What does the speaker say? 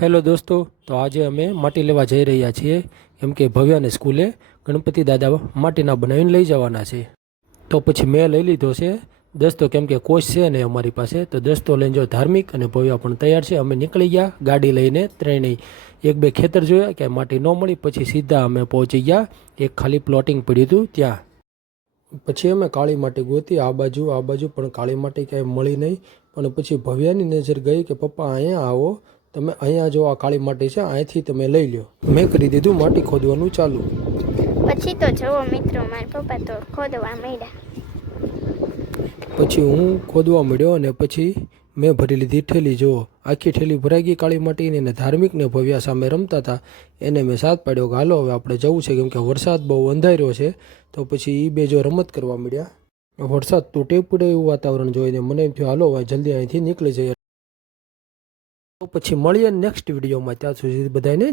Hello દોસ્તો, તો આજે અમે માટી લેવા જઈ રહ્યા છીએ. કેમ કે ભવ્યાને સ્કૂલે ગણપતિ દાદા માટીના બનાવીને લઈ જવાના છે. તો પછી મેં લઈ લીધો છે દસ્તો, કેમ કે કોચ છે ને અમારી પાસે, તો દસ્તો લઈને જો ધાર્મિક અને ભવ્યા પણ તૈયાર છે. અમે નીકળી ગયા ગાડી લઈને ત્રણેય. એક બે ખેતર જોયા કે માટી ન મળી, પછી સીધા અમે પહોંચી ગયા એક ખાલી પ્લોટિંગ પડ્યું હતું ત્યાં. પછી અમે કાળી માટી ગોતી આ બાજુ પણ કાળી માટી ક્યાંય મળી નહીં. પણ પછી ભવ્યાની નજર ગઈ કે પપ્પા અહીંયા આવો, તમે અહીંયા જો આ કાળી માટી છે, અહીંથી તમે લઈ લો. મેં કરી દીધું માટી ખોદવાનું ચાલુ. પછી તો જુઓ મિત્રો, મારા પપ્પા તો ખોદવા માંડ્યા. પછી હું ખોદવા મળ્યો અને પછી મેં ભરી લીધી ઠેલી. જુઓ આખી ઠેલી ભરાઈ ગઈ કાળી માટીની. અને ધાર્મિકને ભવ્યા સામે રમતા હતા એને મેં સાથ પાડ્યો કે હાલો હવે આપણે જવું છે, કેમ કે વરસાદ બહુ અંધાર્યો છે. તો પછી એ બે જો રમત કરવા મળ્યા. વરસાદ તૂટે પડે એવું વાતાવરણ જોઈને મને એમ થયું હાલો હવે જલ્દી અહીંથી નીકળી જઈએ. તો પછી મળીએ નેક્સ્ટ વિડીયોમાં. ત્યાં સુધી બધાને